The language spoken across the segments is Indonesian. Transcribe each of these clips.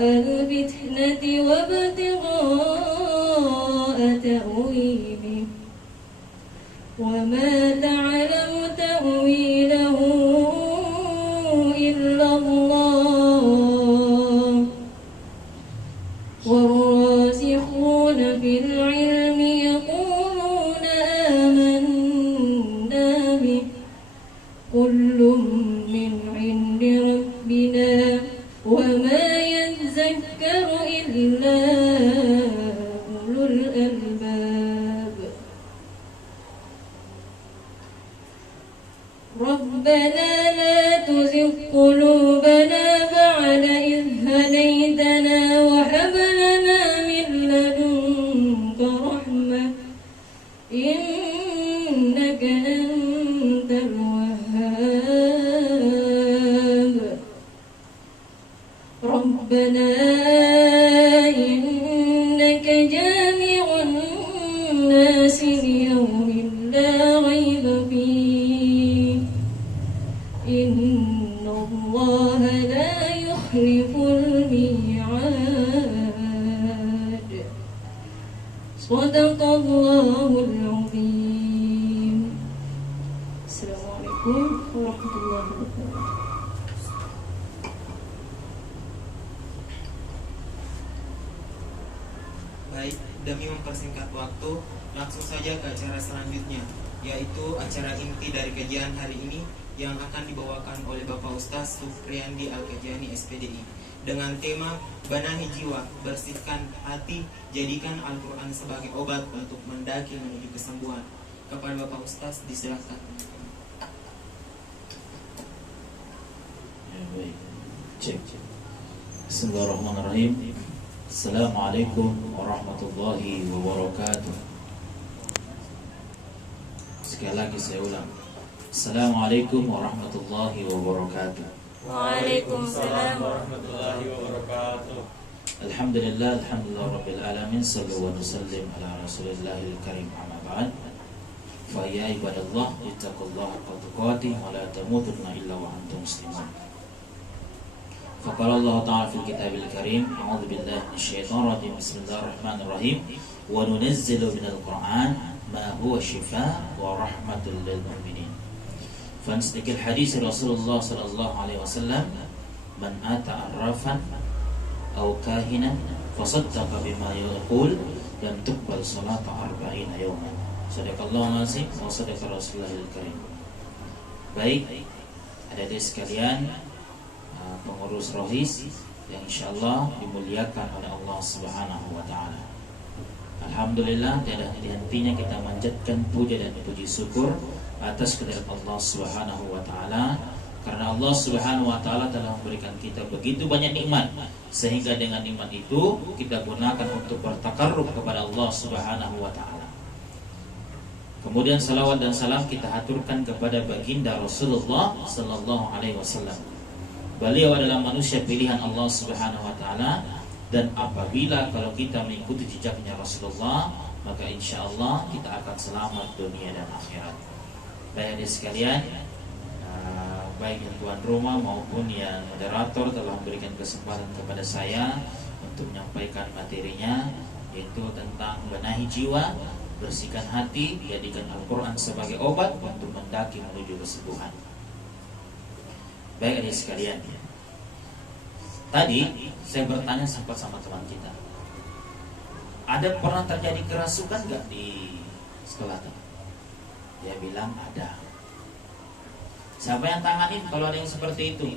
الفتنة وابتغاء تأويله وما تعلم تأويله إلا الله والراسخون في العلم يقولون آمنا به كل من عند ربنا وما يذكر إلا أولو الألباب ربنا لا تزغ قلوبنا بعد إذ هديتنا وهب لنا من لدنك رحمة إنك أنت الوهاب ربنا إنك جامع الناس ليوم لا ريب فيه إن الله لا يخلف الميعاد صدق الله العظيم. السلام عليكم ورحمة الله وبركاته. Baik, demi mempersingkat waktu, langsung saja ke acara selanjutnya, yaitu acara inti dari kajian hari ini yang akan dibawakan oleh Bapak Ustaz Sufriandi Al-Kajani SPDI dengan tema Benahi Jiwa, Bersihkan Hati, Jadikan Al-Quran sebagai Obat untuk Mendaki Menuju Kesembuhan. Kepada Bapak Ustaz diserahkan. Ya, baik. Cek. Bismillahirrahmanirrahim. Assalamualaikum warahmatullahi wabarakatuh. Sekali lagi saya ulang. Assalamualaikum warahmatullahi wabarakatuh. Waalaikumsalam warahmatullahi wabarakatuh. Alhamdulillah, alhamdulillah rabbil alamin. Sallu wa nusallim ala rasulillahil karim, amma ba'd. Fa ya ibadallah, ittaqullaha haqqa tuqatih wa la tamutunna illa wa antum muslimun. Faqala Allah Ta'ala fil kitabil karim, a'udzu billahi minasyaitonir rajim. Bismillahirrahmanirrahim. Wa nunazzilu minal Qur'an ma huwa shifaa wa rahmatul lil mu'minin. Fanstikil hadis Rasulullah sallallahu alaihi wasallam, man ata arrafan aw kahinan fasaddaqa bima yaqul lam tuqbal salata arba'ina yawman. Sadaqallahu al-azim wa sadaqa Rasulullahil karim. Baik, adik-adik sekalian, pengurus rohis yang insyaallah dimuliakan oleh Allah Subhanahu wa taala. Alhamdulillah, tiada henti-hentinya kita manjatkan puja dan puji syukur atas kehadirat Allah Subhanahu wa taala, karena Allah Subhanahu wa taala telah memberikan kita begitu banyak nikmat, sehingga dengan nikmat itu kita gunakan untuk bertakarrub kepada Allah Subhanahu wa taala. Kemudian salawat dan salam kita haturkan kepada baginda Rasulullah sallallahu alaihi wasallam. Beliau adalah manusia pilihan Allah Subhanahu wa taala, dan apabila kalau kita mengikuti jejaknya Rasulullah, maka insyaallah kita akan selamat dunia dan akhirat. Baik adik sekalian, baik yang tuan rumah maupun yang moderator telah memberikan kesempatan kepada saya untuk menyampaikan materinya, yaitu tentang benahi jiwa, bersihkan hati, jadikan Al-Quran sebagai obat untuk mendaki menuju kesembuhan. Baik adik sekalian, tadi saya bertanya sempat sama teman kita, ada pernah terjadi kerasukan gak di sekolah teman? Dia bilang ada. Siapa yang tanganin kalau ada yang seperti itu?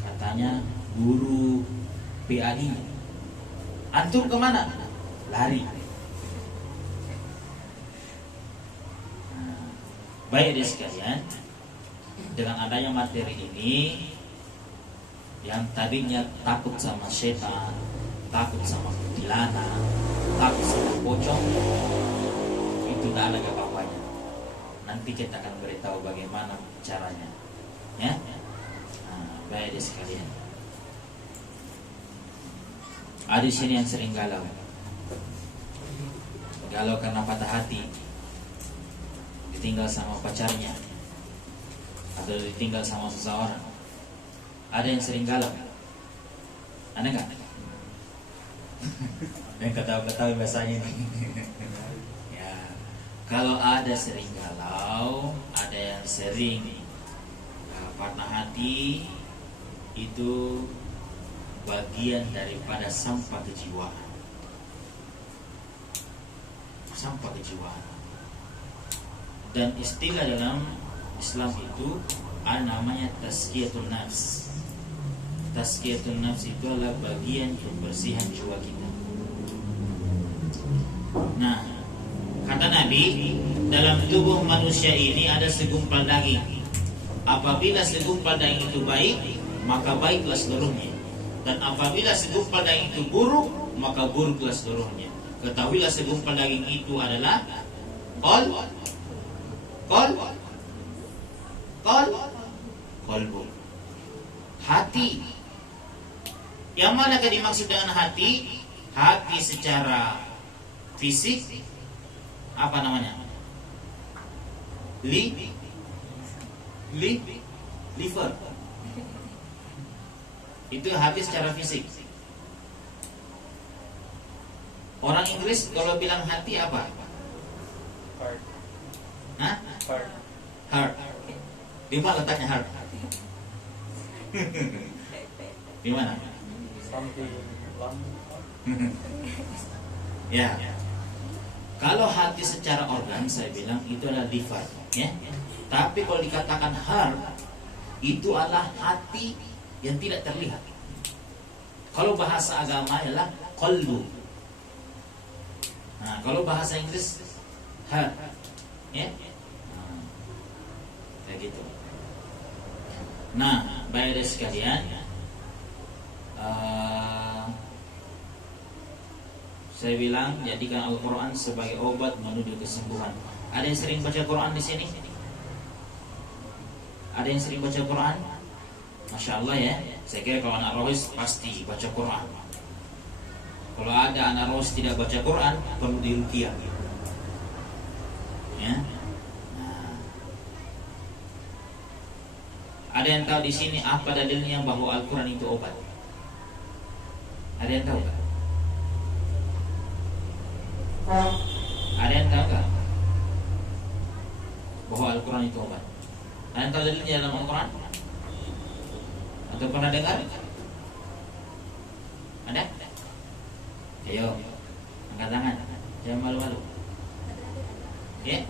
Katanya guru PAI. Antum kemana? Lari. Baik adik sekalian, dengan adanya materi ini, yang tadinya takut sama setan, takut sama kuntilanak, takut sama pocong, itu tidak ada apa-apanya. Nanti kita akan beritahu bagaimana caranya, ya. Baik adik sekalian, ada di sini yang sering galau karena patah hati, ditinggal sama pacarnya, atau ditinggal sama seseorang. Ada yang sering galau Ada nggak? Yang ketahui bahasanya nih. Ya, kalau ada sering galau, ada yang sering patah hati, itu bagian daripada sampah kejiwaan. Sampah kejiwaan. Dan istilah dalam Islam itu ada namanya tazkiyatun nafs. Tazkiyatun nafs itu adalah bagian kebersihan jiwa kita. Nah, kata Nabi, dalam tubuh manusia ini ada segumpal daging. Apabila segumpal daging itu baik, maka baiklah seluruhnya. Dan apabila segumpal daging itu buruk, maka buruklah seluruhnya. Ketahuilah segumpal daging itu adalah kolbu, hati. Yang manakah dimaksud dengan hati? Hati secara fisik apa namanya? Liver. Itu hati secara fisik. Orang Inggris kalau bilang hati apa? Heart. Hah? Heart. Heart. Di mana letaknya heart? Di mana? Something lung. Ya. Kalau hati secara organ saya bilang itu adalah liver, ya. Tapi kalau dikatakan heart, itu adalah hati yang tidak terlihat. Kalau bahasa agama adalah qalbu. Nah, kalau bahasa Inggris heart, ya. Kayak gitu. Nah, baik sekalian, saya bilang jadikan Al-Quran sebagai obat menuju kesembuhan. Ada yang sering baca Quran di sini? Ada yang sering baca Quran? Masya Allah ya. Saya kira kalau anak rohis pasti baca Quran. Kalau ada anak rohis tidak baca Quran, perlu diruqyah. Ya. Nah. Ada yang tahu di sini apa dalilnya bahwa Al-Quran itu obat? Ada yang tahu tak? Ada yang tahu tak bahwa Al-Quran itu obat? Ada yang tahu dalilnya dalam Al-Quran? Atau pernah dengar? Ada? Ayo, angkat tangan. Jangan malu-malu. Ya?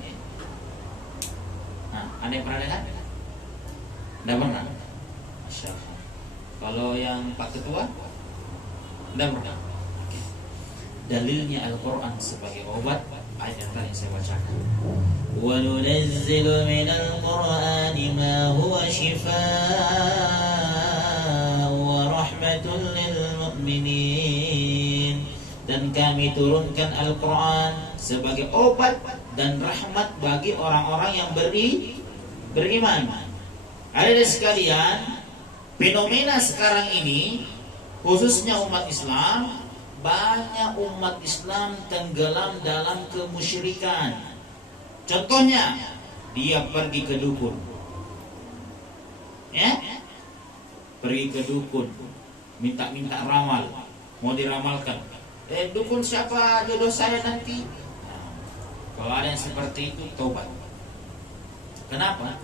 Nah, ada yang pernah dengar? Tidak pernah? Masya Allah. Kalau yang Pak Ketua? Tidak pernah? Dalilnya Al-Quran sebagai obat, ayat yang tadi saya bacakan. وَنُنَزِّلُ مِنَ الْقُرْآنِ مَا هُوَ شِفَاءٌ وَرَحْمَةٌ لِلْمُؤْمِنِينَ. Dan kami turunkan Al-Quran sebagai obat dan rahmat bagi orang-orang yang beriman. Hadirin sekalian, fenomena sekarang ini, khususnya umat Islam, banyak umat Islam tenggelam dalam kemusyrikan. Contohnya, dia pergi ke dukun, ya, pergi ke dukun, minta ramal, mau diramalkan. Dukun siapa jodoh saya nanti? Nah, kalau ada yang seperti itu, taubat. Kenapa?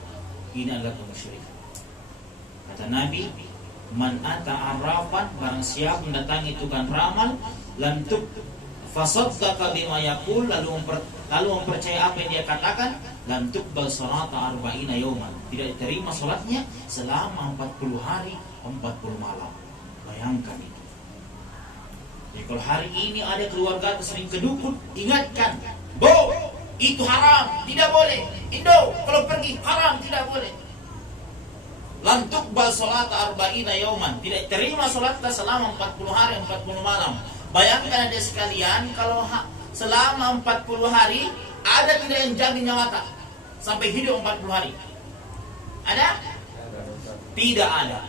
Ini adalah kemusyrikan. Kata Nabi, man ata arrafan, barang siapa mendatangi tukang ramal, lantuk fasaddaqa bima yaqul, lalu mempercayai apa yang dia katakan, lantuk bal salata arba'ina yawman, tidak diterima salatnya selama 40 hari 40 malam. Bayangkan itu. Jadi kalau hari ini ada keluarga sering ke dukun, ingatkan, Bo, itu haram, tidak boleh. Indo, kalau pergi haram, tidak boleh. Lantuk bal salata arba'ina yauman, tidak terima salatnya selama 40 hari 40 malam. Bayangkan ada sekalian, kalau selama 40 hari ada tidak yang jamin nyawa sampai hidup 40 hari? Ada? Tidak ada.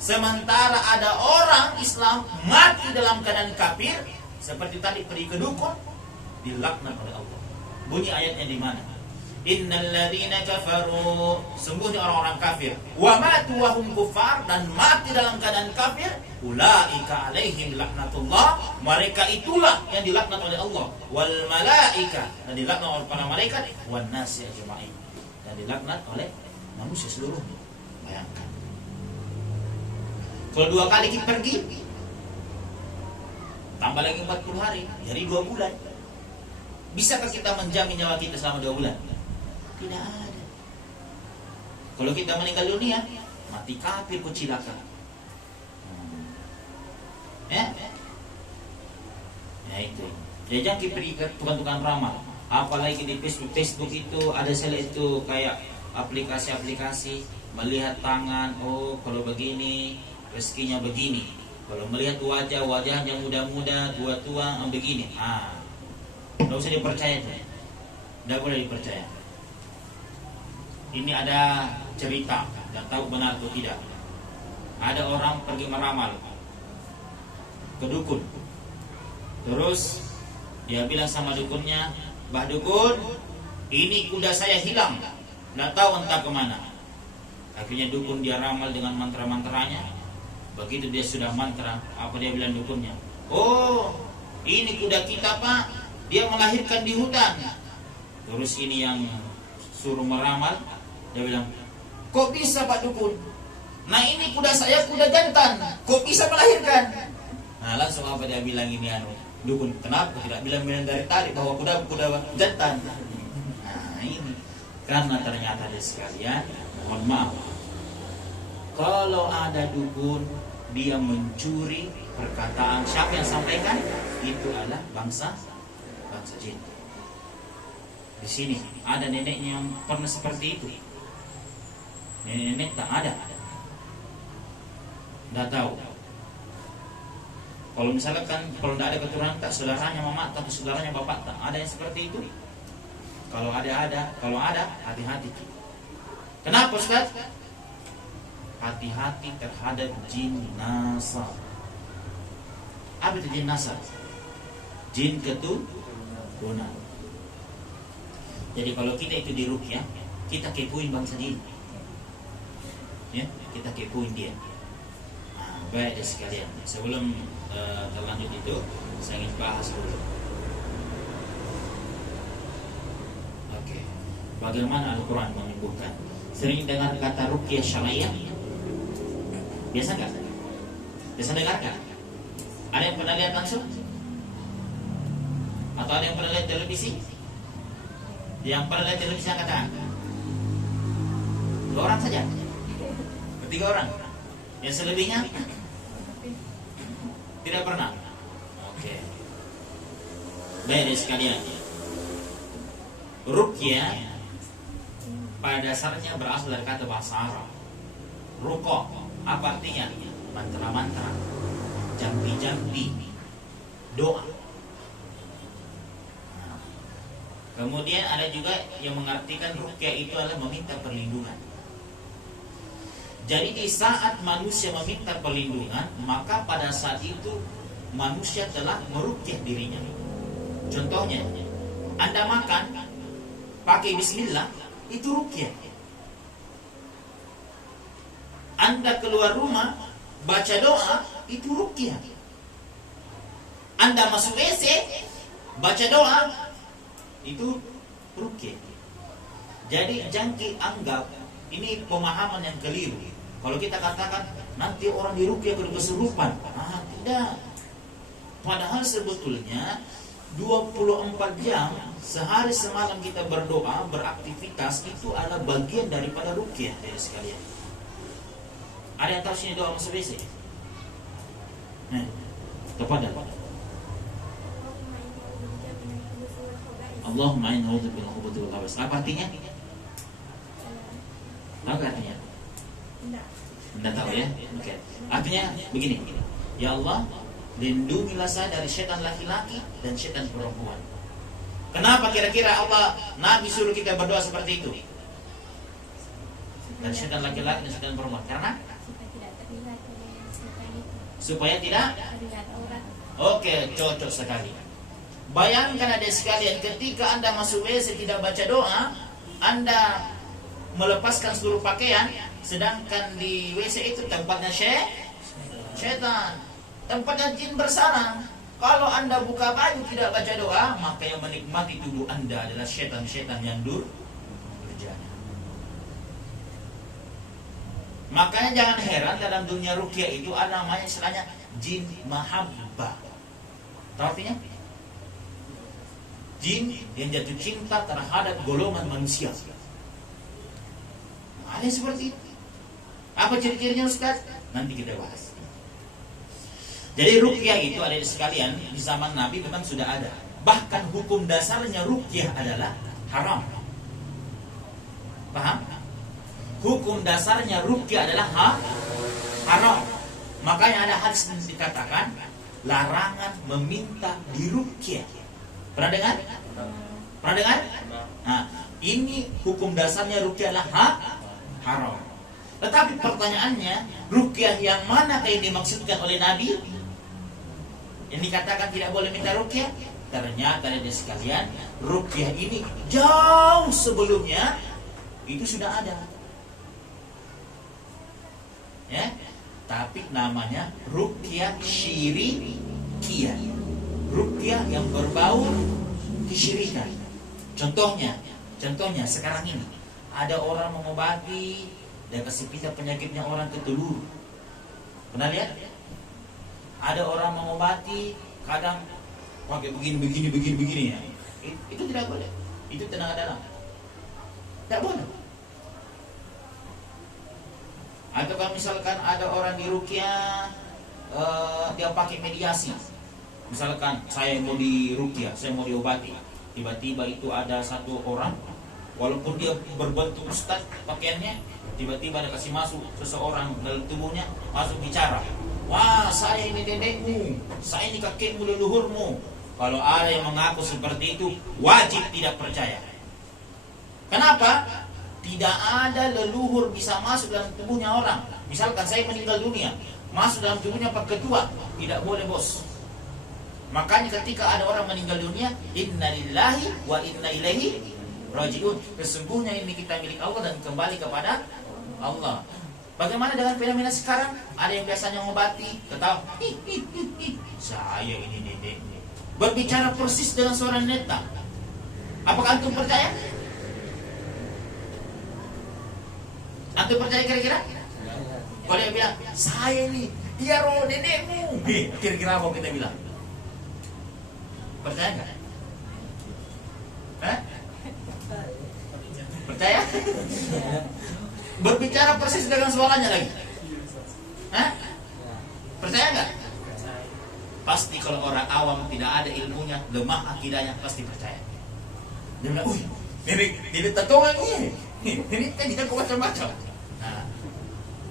Sementara ada orang Islam mati dalam keadaan kafir, seperti tadi pergi ke dukun, dilaknat oleh Allah. Bunyi ayatnya di mana? Innal ladzina kafaru, sungguhnya orang-orang kafir, wa matu wa hum kufar, dan mati dalam keadaan kafir, ulaika alaihim laknatullah, mereka itulah yang dilaknat oleh Allah, wal malaika, dan dilaknat oleh para malaikat, wan nasi ajma'in, dan dilaknat oleh manusia seluruhnya. Bayangkan. Kalau 2 kali kita pergi, tambah lagi 40 hari, jadi 2 bulan. Bisakah kita menjamin nyawa kita selama 2 bulan? Tidak ada. Kalau kita meninggal dunia, mati kafir pun cilaka. Ya itu. Ya jangan kita pergi ke tukang-tukang ramal. Apalagi di Facebook itu ada itu kayak aplikasi-aplikasi melihat tangan. Oh kalau begini rezekinya begini. Kalau melihat wajahnya muda-muda, tua-tua, begini. Nggak usah dipercaya tuh. Nggak boleh dipercaya. Ini ada cerita, dan tahu benar atau tidak. Ada orang pergi meramal ke dukun. Terus dia bilang sama dukunnya, "Mbah dukun, ini kuda saya hilang, nggak tahu entah kemana." Akhirnya dukun dia ramal dengan mantra-mantranya. Begitu dia sudah mantra, apa dia bilang dukunnya? "Oh, ini kuda kita Pak, dia melahirkan di hutan." Terus ini yang suruh meramal, dia bilang, "Kok bisa Pak dukun? Nah ini kuda saya kuda jantan, kok bisa melahirkan?" Nah langsung apa dia bilang ini dukun, "Kenapa tidak bilang dari tadi bahwa kuda jantan?" Nah ini karena ternyata ada sekalian, mohon maaf, kalau ada dukun dia mencuri perkataan siapa yang sampaikan, itu adalah bangsa jin. Di sini ada neneknya yang pernah seperti itu. Nenek tak ada. Nggak tahu. Kalau misalkan kalau tidak ada keturunan tak, saudaranya mama atau saudaranya bapak tak, ada yang seperti itu. Kalau ada hati-hati. Kenapa Ustaz? Hati-hati terhadap jin nasar. Apa itu jin nasar? Jin keturunan. Jadi kalau kita itu di ruqyah, kita kepoin bangsa jin. Ya, kita kepoin dia. Baik sekalian, sebelum terlanjut itu saya ingin bahas dulu. Oke. Bagaimana Al-Quran menyembuhkan? Sering dengar kata ruqyah syar'iyyah? Biasa nggak? Biasa dengar nggak? Ada yang pernah lihat langsung? Atau ada yang pernah lihat televisi? Yang pernah lihat televisi angkat 2 orang saja? 3 orang? Yang selebihnya? Tidak pernah? Oke. Baik sekalian, ruqyah pada dasarnya berasal dari kata bahasa Arab. Ruqa, apa artinya? Mantra-mantra, jambi-jambi, doa. Kemudian ada juga yang mengartikan ruqyah itu adalah meminta perlindungan. Jadi di saat manusia meminta perlindungan, maka pada saat itu manusia telah meruqyah dirinya. Contohnya, Anda makan pakai bismillah, itu ruqyah. Anda keluar rumah baca doa, itu ruqyah. Anda masuk WC baca doa, itu ruqyah. Jadi jangan anggap ini pemahaman yang keliru. Kalau kita katakan nanti orang diruqyah kesurupan, tidak. Padahal sebetulnya 24 jam sehari semalam kita berdoa, beraktivitas, itu adalah bagian daripada ruqyah ya sekalian. Ada yang tahu sini doa masuk WC? Kepada Allahumma inna a'udzubika minal khubuthi wal khaba'ith. Apa artinya? Tahu gak artinya? Tidak tahu ya? Oke. Artinya begini, ya Allah, lindungilah saya dari setan laki-laki dan setan perempuan. Kenapa kira-kira Allah Nabi suruh kita berdoa seperti itu? Dan setan laki-laki dan setan perempuan. Karena supaya tidak. Oke, cocok sekali. Bayangkan ada sekalian, ketika Anda masuk WC tidak baca doa, Anda melepaskan seluruh pakaian, sedangkan di WC itu tempatnya syaitan, tempatnya jin bersarang. Kalau Anda buka baju tidak baca doa, maka yang menikmati tubuh Anda adalah syaitan-syaitan yang durjana. Makanya jangan heran dalam dunia ruqyah itu ada namanya istilahnya jin mahabbah. Tahu artinya? Jin yang jatuh cinta terhadap golongan manusia. Ada seperti itu. Apa ciri-cirinya Ustaz? Nanti kita bahas. Jadi ruqyah itu ada sekalian di zaman Nabi memang sudah ada. Bahkan hukum dasarnya ruqyah adalah haram. Paham? Hukum dasarnya ruqyah adalah haram. Makanya ada hadis yang dikatakan larangan meminta diruqyah. Pernah dengar? Pernah dengar? Nah, ini hukum dasarnya ruqyah adalah haram. Tetapi pertanyaannya, ruqyah yang mana yang dimaksudkan oleh Nabi? Yang dikatakan tidak boleh minta ruqyah? Ternyata ada sekalian, ruqyah ini jauh sebelumnya itu sudah ada. Ya, tapi namanya ruqyah syirikiyah. Ruqyah yang berbau kesyirikan. Contohnya sekarang ini ada orang mengobati dan kasih pindah penyakitnya orang ke telur. Pernah lihat? Ada orang mengobati kadang pakai begini ya. Itu tidak boleh. Itu tenaga dalam. Tidak boleh. Atau kalau misalkan ada orang di ruqyah dia pakai mediasi. Misalkan saya mau di ruqyah, saya mau diobati. Tiba-tiba itu ada satu orang, walaupun dia berbentuk ustaz pakaiannya, tiba-tiba ada kasih masuk seseorang dalam tubuhnya, masuk bicara. Wah, saya ini nenekmu, saya ini kakekmu, leluhurmu. Kalau ada yang mengaku seperti itu, wajib tidak percaya. Kenapa? Tidak ada leluhur bisa masuk dalam tubuhnya orang. Misalkan saya meninggal dunia, masuk dalam tubuhnya Pak Ketua, tidak boleh bos. Makanya ketika ada orang meninggal dunia, inna lillahi wa inna ilaihi rajiun. Sesungguhnya ini kita milik Allah dan kembali kepada Allah. Bagaimana dengan fenomena sekarang? Ada yang biasanya mengobati, ketawa, saya ini nenek, berbicara persis dengan suara neta. Apakah antum percaya? Antum percaya kira-kira? Kalau dia bilang, saya ini, dia roh nenekmu. Kira-kira apa kita bilang? Percaya nggak? Percaya? Berbicara persis dengan suaranya lagi. Percaya nggak? Pasti kalau orang awam tidak ada ilmunya, lemah akidahnya, pasti percaya. Dia bilang, ini tetongan ini kan kita macam-macam. Nah,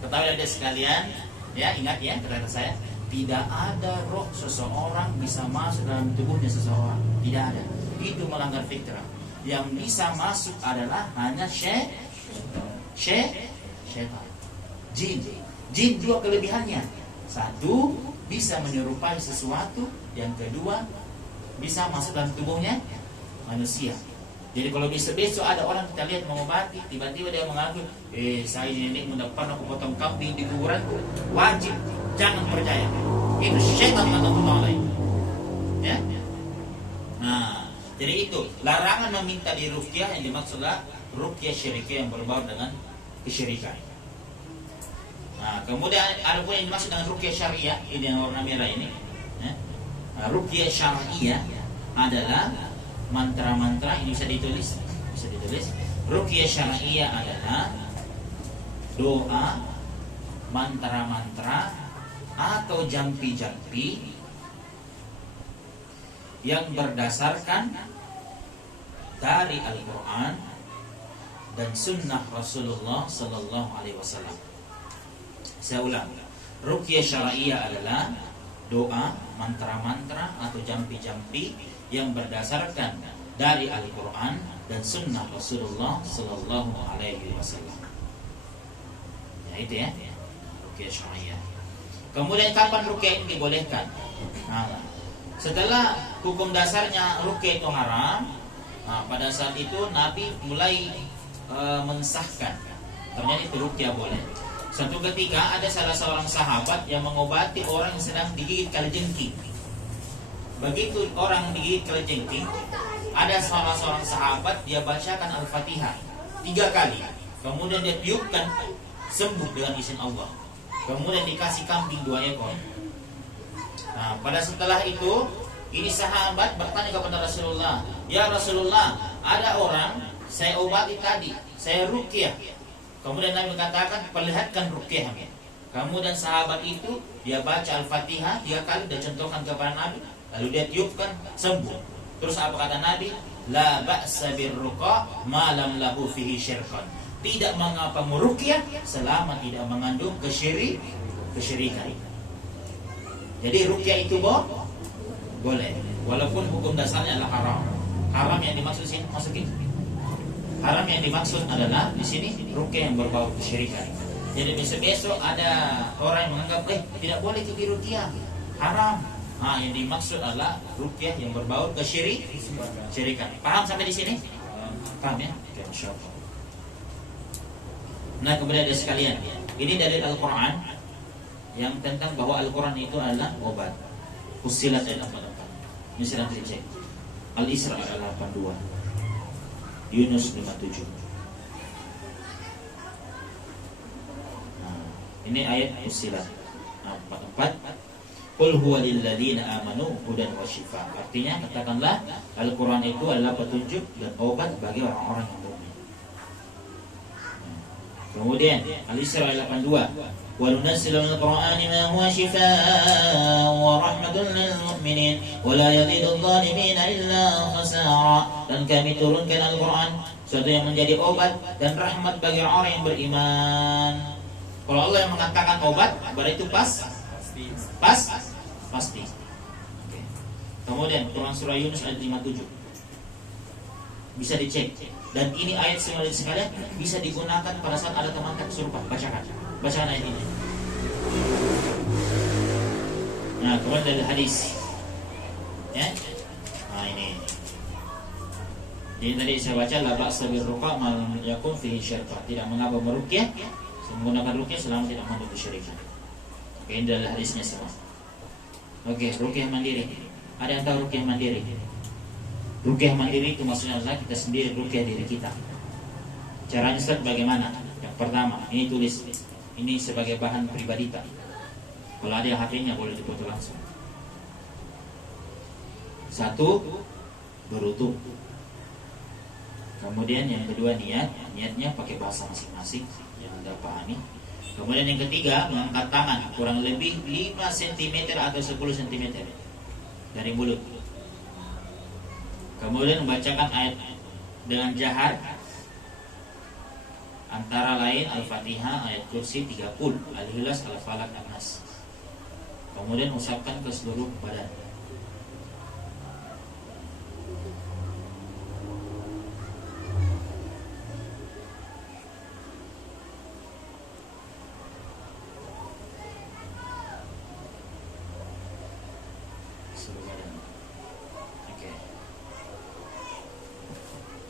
ketahui ada sekalian, ya ingat ya kata saya, tidak ada roh seseorang bisa masuk dalam tubuhnya seseorang, tidak ada. Itu melanggar fitrah. Yang bisa masuk adalah hanya syaitan. Jin dua kelebihannya. Satu, bisa menyerupai sesuatu. Yang kedua, bisa masuk dalam tubuhnya manusia. Jadi kalau besok ada orang kita lihat mengobati, tiba-tiba dia mengaku, saya nenek mendapat aku potong kambing di kuburan, wajib jangan percaya. Itu syaitan Allah. Ya. Nah, jadi itu larangan meminta di ruqyah yang dimaksudlah ruqyah syirikiyah yang berbau dengan kesyirikan. Nah, kemudian ada pun yang dimaksud dengan ruqyah syariah, ini yang warna merah ini. Nah, ruqyah syariah adalah mantra-mantra, ini bisa ditulis. Ruqyah syariah adalah doa, mantra-mantra atau jampi-jampi yang berdasarkan dari Al-Quran dan Sunnah Rasulullah Sallallahu Alaihi Wasallam. Saya ulang, ruqyah syariah adalah doa, mantra-mantra atau jampi-jampi yang berdasarkan dari Al-Quran dan Sunnah Rasulullah Sallallahu Alaihi Wasallam. Ya itu ya, ruqyah syariah. Kemudian kapan ruqyah ini dibolehkan? Nah, setelah hukum dasarnya ruqyah itu haram, nah, pada saat itu Nabi mulai mensahkan. Ternyata itu ruqyah boleh. Satu ketika ada salah seorang sahabat yang mengobati orang yang sedang digigit kalajengking. Begitu orang digigit kalajengking, ada salah seorang sahabat dia bacakan Al-Fatihah 3 kali. Kemudian dia tiupkan, sembuh dengan izin Allah. Kemudian dikasih kambing 2 ekor. Nah, pada setelah itu, ini sahabat bertanya kepada Rasulullah, "Ya Rasulullah, ada orang saya obati tadi, saya ruqyah." Kemudian Nabi mengatakan, "Perlihatkan ruqyahnya." Kemudian sahabat itu dia baca Al-Fatihah 3 kali, dia contohkan kepada Nabi, lalu dia tiupkan, sembuh. Terus apa kata Nabi? La ba'sa birruqa ma lam lahu fihi syirkan. Tidak mengapa meruqyah selama tidak mengandung kesyirikan. Jadi ruqyah itu boleh, walaupun hukum dasarnya adalah haram. Haram yang dimaksud sini masukin. Haram yang dimaksud adalah di sini ruqyah yang berbau kesyirikan. Jadi besok ada orang yang menganggap tidak boleh pergi ruqyah, haram. Nah, yang dimaksud adalah ruqyah yang berbau kesyirikan. Paham sampai di sini? Paham ya? Oke, Masya Allah. Nah, kemudian ada sekalian, ini dari Al-Quran yang tentang bahwa Al-Quran itu adalah obat. Fussilat ayat 44. Ini sedang dicek. Al-Isra ayat 82. Yunus 57. Nah, ini ayat Fussilat 44. Qul huwa lilladzina amanu hudan wa shifa. Artinya katakanlah Al-Quran itu adalah petunjuk dan obat bagi orang-orang yang mukmin. Kemudian Al-Isra ayat 82. Wa nunazzilu minal Qur'ani ma huwa shifaa'un wa rahmatun lil mu'minin wa la yazidul zalimina illa khasara. Dan kami turunkan Al-Quran sesuatu yang menjadi obat dan rahmat bagi orang yang beriman. Kalau Allah yang mengatakan obat, berarti itu pasti. Oke. Kemudian Quran surah Yunus ayat 57. Bisa dicek. Dan ini ayat sekalian bisa digunakan pada saat ada teman kesurupan. Bacakan ayat ini. Nah, kemudian dari hadis. Ya. Nah, ini. Jadi tadi saya baca la ba'sa birruqa ma yakun fihi syirka. Tidak mengapa meruqyah, menggunakan ruqyah selama tidak mengandung kesyirikan. Oke, ini adalah hadisnya semua. Oke, ruqyah mandiri. Ada yang tahu ruqyah mandiri? Ruqyah mandiri itu maksudnya adalah kita sendiri ruqyah diri kita. Caranya Ustaz bagaimana? Yang pertama, ini tulis. Ini sebagai bahan pribadi Pak. Kalau ada yang HP-nya boleh dipoto langsung. 1, berutuh. Kemudian yang kedua niatnya pakai bahasa masing-masing yang Anda pahami. Kemudian yang ketiga, mengangkat tangan kurang lebih 5 cm atau 10 cm dari mulut. Kemudian membacakan ayat dengan jahar, antara lain Al-Fatihah, ayat kursi 30, Al-Ikhlas, Al-Falaq, An-Nas. Kemudian usapkan ke seluruh badan.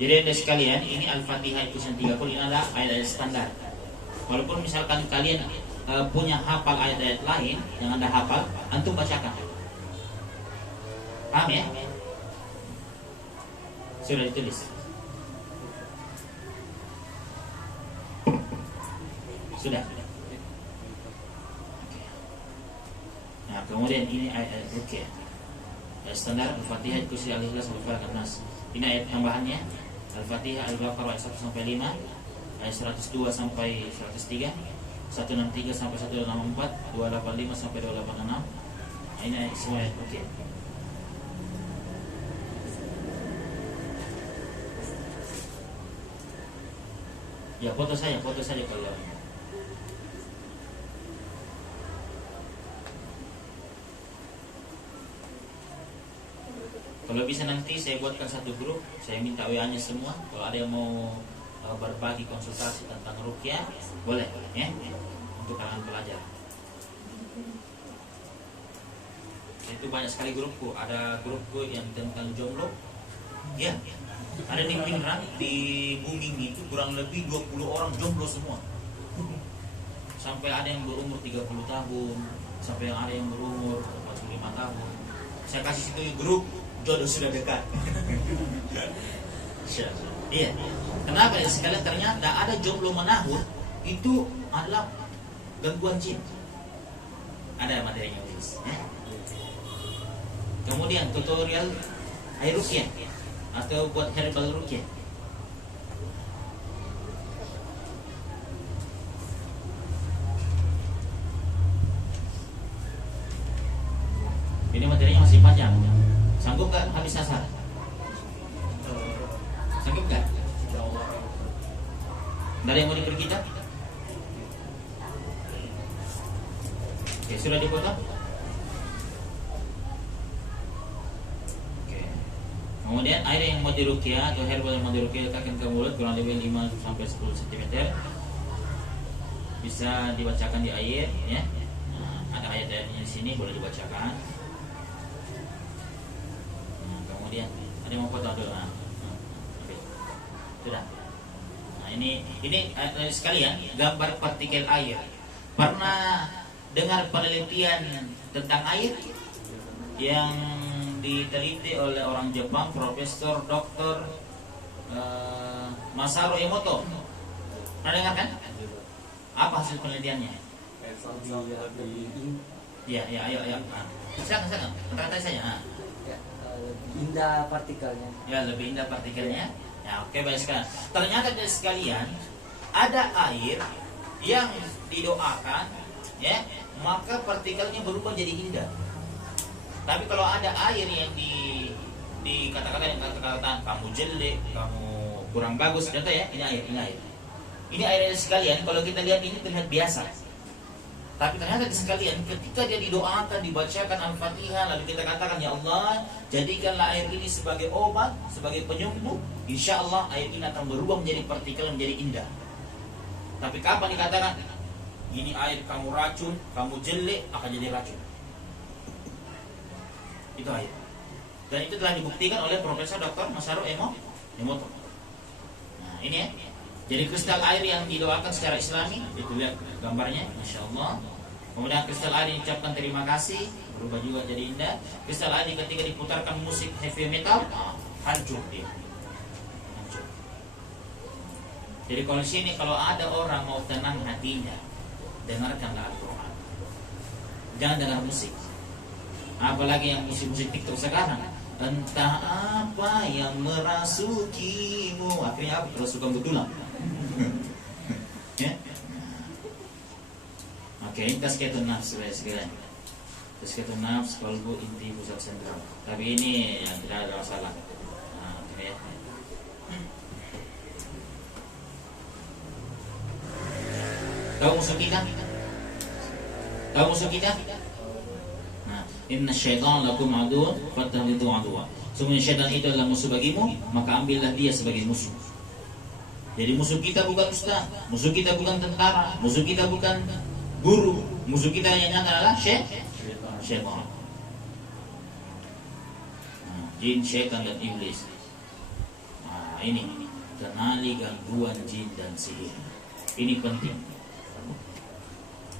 Jadi ada sekalian, ini Al-Fatihah itu yang 30 ini adalah ayat-ayat standar. Walaupun misalkan kalian punya hafal ayat-ayat lain yang Anda hafal, antum bacakan. Paham ya? Sudah ditulis. Sudah. Nah, kemudian ini ayat-ayat ruqyah. Ayat standar Al-Fatihah itu Al-Ikhlas, Al-Falaq, An-Nas. Ini ayat tambahannya Al-Fatihah, Al-Baqarah ayat 1 sampai 5, ayat 102 sampai 103, 163 sampai 164, 285 sampai 286. Ini ayat semua ayat ruqyah. Ya foto saja kalau bisa nanti saya buatkan satu grup, saya minta WA-nya semua. Kalau ada yang mau berbagi konsultasi tentang ruqyah, boleh ya, untuk kalangan pelajar. Itu banyak sekali grupku. Ada grupku yang tentang jomblo, ya, Ada di Pinrang, di Buming itu kurang lebih 20 orang jomblo semua. Sampai ada yang berumur 30 tahun, sampai ada yang berumur 45 tahun. Saya kasih situ grup jodoh sudah dekat. Iya. Kenapa ya? Sekalian ternyata ada jomblo menahun itu adalah gangguan jin. Ada materinya khusus. Kemudian tutorial air rukyah atau buat herbal rukyah. Ini materinya masih panjang. Sanggup nggak habis asar? Sanggup nggak? Nggak ada yang mau diberi kita? Oke, sudah dipotong? Oke. Kemudian air yang mau dirukyah atau herbal yang mau dirukyah letakkan ke mulut kurang lebih 5-10 cm. Bisa dibacakan di air, ya. Nah, ada ayat-ayatnya di sini, boleh dibacakan. Kemudian ada yang mau potong dulu. Oke. Sudah. Nah, ini sekalian gambar partikel air. Pernah dengar penelitian tentang air yang diteliti oleh orang Jepang, Profesor Dr. Masaru Emoto? Pernah dengar kan? Apa hasil penelitiannya? Ya, ayo. Silakan. Kata saya. Indah partikelnya. Ya, lebih indah partikelnya. Ya, oke, baik sekali. Ternyata dari sekalian ada air yang didoakan, ya, maka partikelnya berubah jadi indah. Tapi kalau ada air yang dikatakan kamu jelek, kamu kurang bagus, contoh ya, ini air. Ini air sekalian, kalau kita lihat ini terlihat biasa. Tapi ternyata di sekalian ketika dia didoakan, dibacakan Al-Fatihah, lalu kita katakan, ya Allah, jadikanlah air ini sebagai obat, sebagai penyembuh, insya Allah air ini akan berubah menjadi partikel, menjadi indah. Tapi kapan dikatakan ini air kamu racun, kamu jelek, akan jadi racun? Itu air. Dan itu telah dibuktikan oleh Profesor Dr. Masaru Emoto. Nah, ini ya. Jadi kristal air yang didoakan secara Islami, itu lihat gambarnya, masya Allah. Kemudian kristal air yang diucapkan terima kasih, berubah juga jadi indah. Kristal air ketika diputarkan musik heavy metal, hancur dia. Hancur. Jadi kalau di sini kalau ada orang mau tenang hatinya, dengarkanlah Al-Quran. Jangan dengar musik. Apalagi yang musik-musik TikTok sekarang. Entah apa yang merasukimu, akhirnya apa? Terus suka berdulang. Ya? Oke, tazkiyatun nafs sekalian. Tazkiyatun nafs qalbu inti pusat sentral. Tapi ini yang tidak ada masalah. Nah, ya. Tahu musuh kita? Tahu musuh kita? Nah, inna syaitan lakum aduwwun fattakhidhuhu aduwwa. Sungguh syaitan itu adalah musuh bagimu, maka ambillah dia sebagai musuh. Jadi musuh kita bukan ustaz, musuh kita bukan tentara, musuh kita bukan guru, musuh kita yang nyata adalah syaitan. Nah, jin, syaitan dan iblis. Nah, ini kenali gangguan jin dan sihir. Ini penting.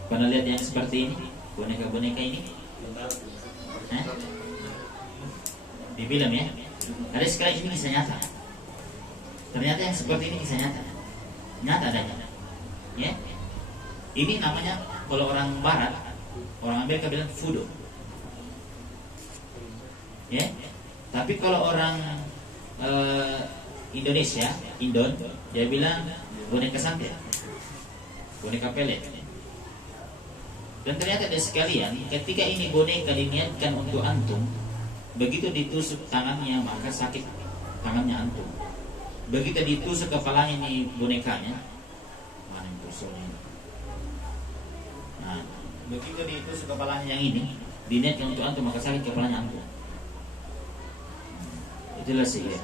Pernah lihat yang seperti ini? Boneka-boneka ini? Di film ya? Ada sekali ini kisah nyata. Ternyata yang seperti ini kisah nyata adanya. Ya, ini namanya kalau orang Barat, orang Amerika bilang voodoo. Ya, tapi kalau orang Indonesia, Indon, dia bilang boneka santet, boneka pelet. Dan ternyata ada sekalian, ketika ini boneka diniatkan untuk antum, begitu ditusuk tangannya maka sakit tangannya antum. Begitu ditusuk kepalanya ini bonekanya, mana yang tusuknya? Nah, begitu ditusuk kepalanya yang ini, diniatkan untuk antum maka sakit kepalanya antum. Itulah sihir.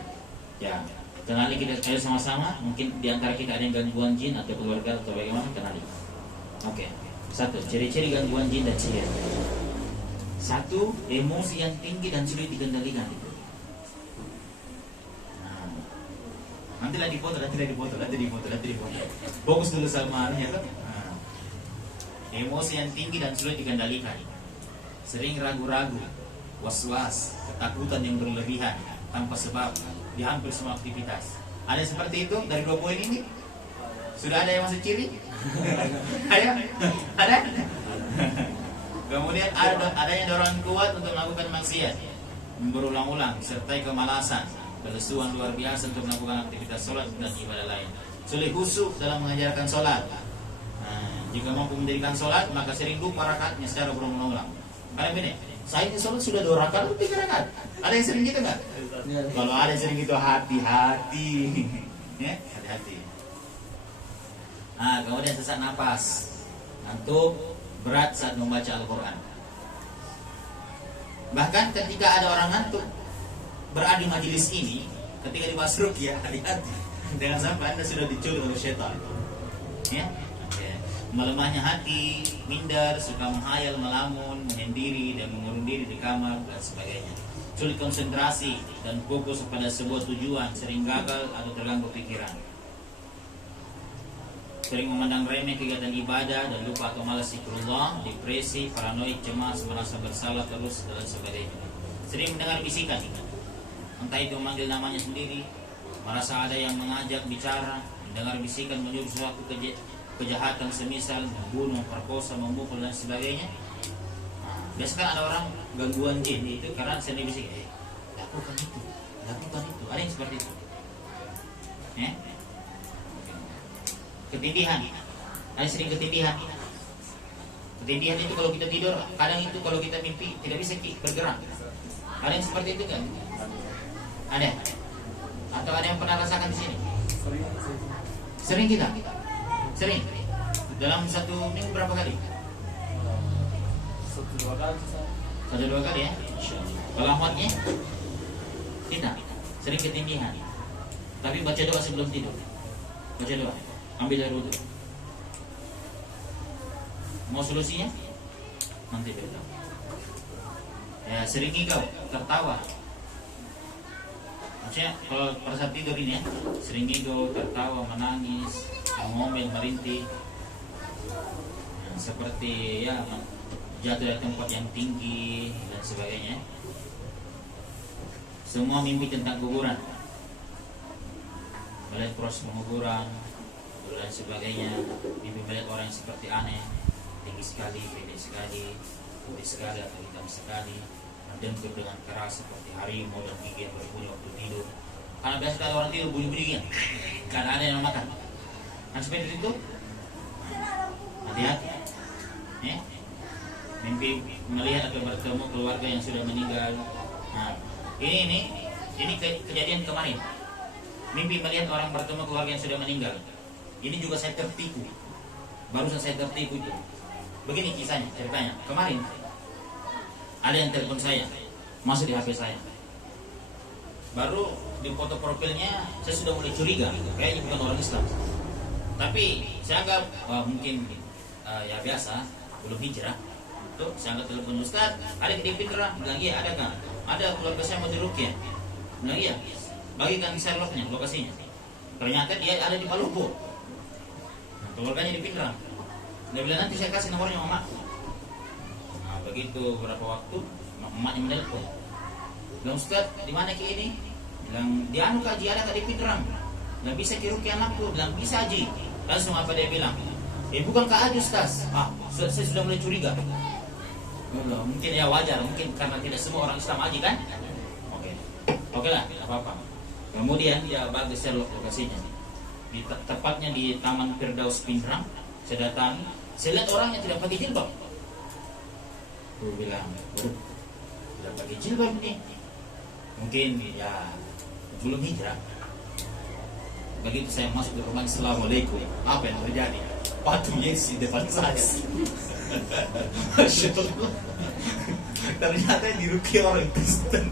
Ya, kenali kita ayo sama-sama. Mungkin diantara kita ada yang gangguan jin atau keluarga atau bagaimana, kenali. Oke. Satu, ciri-ciri gangguan jin dan sihir. Satu, emosi yang tinggi dan sulit dikendalikan. Nah, Nanti difoto. Fokus dulu sama ya kan. Emosi yang tinggi dan sulit dikendalikan. Sering ragu-ragu, was-was, ketakutan yang berlebihan tanpa sebab di hampir semua aktivitas. Ada seperti itu dari 2 poin ini? Sudah ada yang masuk ciri? Ada? Kemudian adanya dorongan kuat untuk melakukan maksiat, berulang-ulang, sertai kemalasan, kelesuan luar biasa untuk melakukan aktivitas sholat dan ibadah lain. Sulit khusyuk dalam mengajarkan sholat. Jika mampu mendirikan sholat, maka sering lupa rakaatnya secara berulang-ulang. Karena begini, saya ini sholat sudah 2 rakaat, 3 rakaat. Ada yang sering gitu nggak? Kalau ada yang sering gitu, hati-hati. Ya, hati-hati. Kemudian sesak napas, ngantuk, berat saat membaca Al-Quran. Bahkan ketika ada orang ngantuk berada di majelis ini, ketika dibahas ruqyah, hati-hati. Jangan sampai Anda sudah diculik oleh syaitan. Ya. Melemahnya hati, minder, suka menghayal, melamun, menyendiri dan mengurung diri di kamar dan sebagainya. Sulit konsentrasi dan fokus pada sebuah tujuan, sering gagal atau terganggu pikiran. Sering memandang remeh kegiatan ibadah dan lupa atau malas zikrullah, depresi, paranoid, cemas, merasa bersalah terus dan sebagainya. Sering mendengar bisikan, entah itu memanggil namanya sendiri, merasa ada yang mengajak bicara, mendengar bisikan menyuruh suatu kejahatan semisal membunuh, memperkosa, memukul dan sebagainya. Biasanya kan ada orang gangguan jin itu karena sering bisik, lakukan itu. Ada yang seperti itu. Ketindihan. Ada sering ketindihan. Ketindihan itu kalau kita tidur, kadang itu kalau kita mimpi tidak bisa bergerak. Ada yang seperti itu kan? Ada. Atau ada yang pernah rasakan di sini? Sering kita. Sering. Dalam 1 minggu berapa kali? 1-2 kali. 1-2 kali ya. Kalau ahwadnya tidak. Sering ketindihan. Tapi baca doa sebelum tidur. Baca doa. Ambil air wudhu. Mau solusinya? Nanti beritahu. Ya, sering ngigau, tertawa. Maksudnya kalau pada saat tidur ini ya, sering ngigau, tertawa, menangis, ngomel, merintih, seperti ya jatuh dari tempat yang tinggi dan sebagainya. Semua mimpi tentang kuburan, melihat proses penguburan dan sebagainya. Mimpi melihat orang yang seperti aneh, tinggi sekali, pendek sekali, putih sekali atau hitam sekali, dengkur dengan keras seperti harimau dan gigi yang berbunyi waktu tidur. Karena biasa kalau orang tidur bunyi-bunyi karena ada yang makan. Kan seperti itu. Hati-hati. Mimpi melihat atau bertemu keluarga yang sudah meninggal. Nah, ini kejadian kemarin. Mimpi melihat orang bertemu keluarga yang sudah meninggal. Ini juga saya tertipu. Barusan saya tertipu itu. Begini kisahnya, ceritanya. Kemarin ada yang telepon saya, masuk di HP saya. Baru di foto profilnya saya sudah mulai curiga, kayaknya bukan orang Islam. Tapi saya anggap mungkin ya biasa, belum hijrah. Tuh saya anggap telepon, Ustaz, ada di Pinterah? Bilang iya, ada kan? Ada, keluarga saya mau diruqyah. Bilang iya, bagikan di Sherlocknya, lokasinya. Ternyata dia ada di Maluku. Nah, keluarganya di Pinterah. Dia bilang nanti saya kasih nomornya mama. Nah, begitu berapa waktu emaknya menelpon. Bilang, Ustaz, di mana ki ini? Bilang, di anu Kak, ada Kak di Pinterah. Bilang, bisa diruqyah anakku? Bilang, bisa Haji. Langsung apa dia bilang? Bukan Kak Haji Ustaz. Saya sudah mulai curiga. Mungkin ya wajar, mungkin karena tidak semua orang Islam haji kan? Oke lah, tidak apa-apa. Kemudian ya bagus Sherlock lokasinya. Tepatnya di Taman Firdaus Pindrang. Saya datang, saya lihat orangnya tidak pakai jilbab. Aku bilang, tidak pakai jilbab nih. Mungkin ya belum hijrah. Begitu saya masuk ke rumah, Assalamualaikum. Apa yang terjadi? Patung Yesus di depan saya. Masya Allah. Ternyata diruqyah orang Kristen.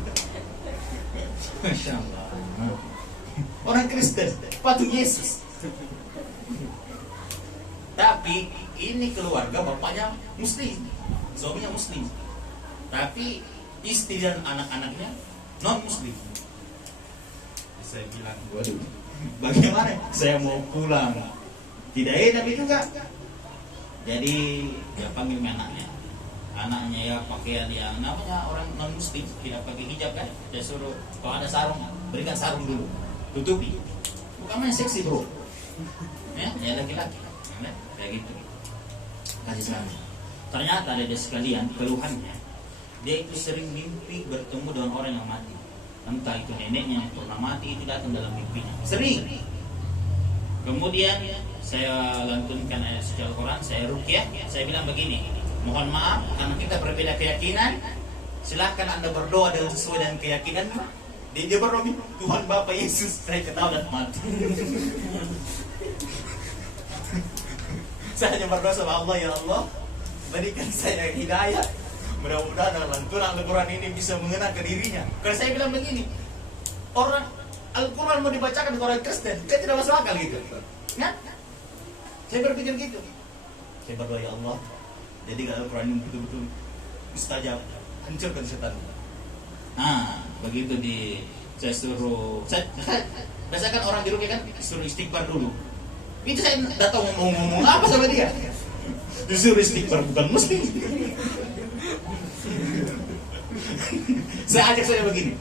Masya Allah. Orang Kristen, patung Yesus. Tapi ini keluarga bapaknya Muslim, suaminya Muslim. Tapi istri dan anak-anaknya non Muslim. Saya bilang, waduh, bagaimana? Saya mau pulang. Tidak enak juga. Jadi dia panggil anaknya. Anaknya ya pakaian yang namanya orang non muslim, tidak pakai hijab kan. Saya suruh, kalau ada sarung, berikan sarung dulu, tutupi. Bukan main seksi bro. Ya laki-laki. Ya, kayak gitu. Kasih sarung. Ternyata ada sekalian keluhannya. Dia itu sering mimpi bertemu dengan orang yang mati. Entah itu neneknya yang pernah mati, itu datang dalam mimpinya. Sering. Kemudian saya lantunkan ayat suci Al-Quran, saya ruqyah, saya bilang begini, mohon maaf karena kita berbeda keyakinan, silahkan Anda berdoa dengan sesuai dengan keyakinan. Dia berdoa, Tuhan Bapa Yesus, saya ketawa dan mati. Saya hanya berdoa sama Allah, ya Allah, berikan saya hidayah. Mudah-mudahan dengan lantunan Al-Quran ini bisa mengena ke dirinya. Karena saya bilang begini, orang Al-Quran mau dibacakan ke orang Kristen, kan tidak masuk akal gitu. Nah, saya berpikir gitu. Saya berdoa, ya Allah, jadi Al-Quran ini betul-betul mustajab, hancurkan setan. Nah, begitu saya suruh, biasakan orang di rumah kan suruh istighfar dulu. Itu saya tidak tahu mau ngomong apa sama dia. Disuruh istighfar bukan muslim. Saya ajak saya begini,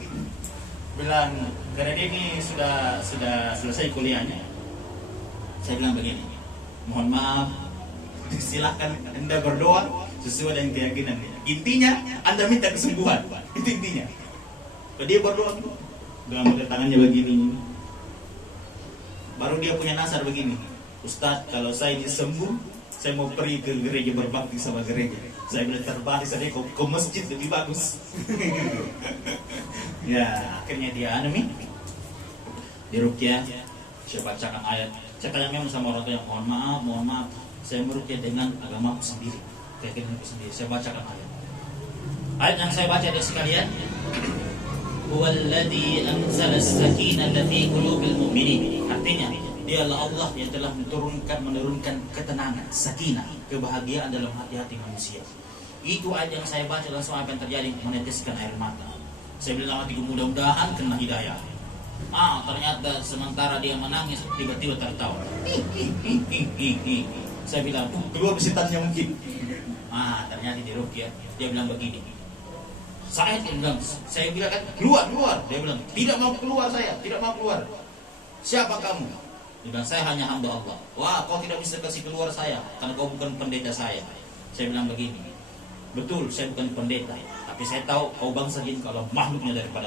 bilang karena dia ini sudah selesai kuliahnya. Saya bilang begini, mohon maaf, silahkan Anda berdoa sesuai dengan keyakinan. Intinya Anda minta kesembuhan, itu intinya. Kalau dia berdoa dengan tangannya begini, baru dia punya nasar begini, Ustadz kalau saya disembuh, saya mau pergi ke gereja berbakti sama gereja. Saya bilang terbalik saja ke masjid lebih bagus. Ya, akhirnya dia di ruqyah, saya bacakan ayat. Saya tanya memang sama orang tua, mohon maaf, saya meruqyah dengan agamaku sendiri, keyakinanku sendiri. Saya bacakan ayat. Ayat yang saya baca dari sekalian, Huwallazi anzala as-sakinata fi qulubil mu'minin. Artinya, Dialah Allah yang telah menurunkan ketenangan, sakinah, kebahagiaan dalam hati-hati manusia. Itu ayat yang saya baca langsung apa yang terjadi, meneteskan air mata. Saya bilang hatiku mudah-mudahan kena hidayah. Ternyata sementara dia menangis tiba-tiba tertawa. Saya bilang, keluar setannya mungkin. Ternyata di ruqyah dia bilang begini. Saya bilang kan keluar. Dia bilang tidak mau keluar, saya tidak mau keluar. Siapa kamu? Dia bilang saya hanya hamba Allah. Wah, kau tidak bisa kasih keluar saya karena kau bukan pendeta saya. Saya bilang begini, betul saya bukan pendeta, tapi saya tahu kau bangsa jin kalau makhluknya daripada Allah.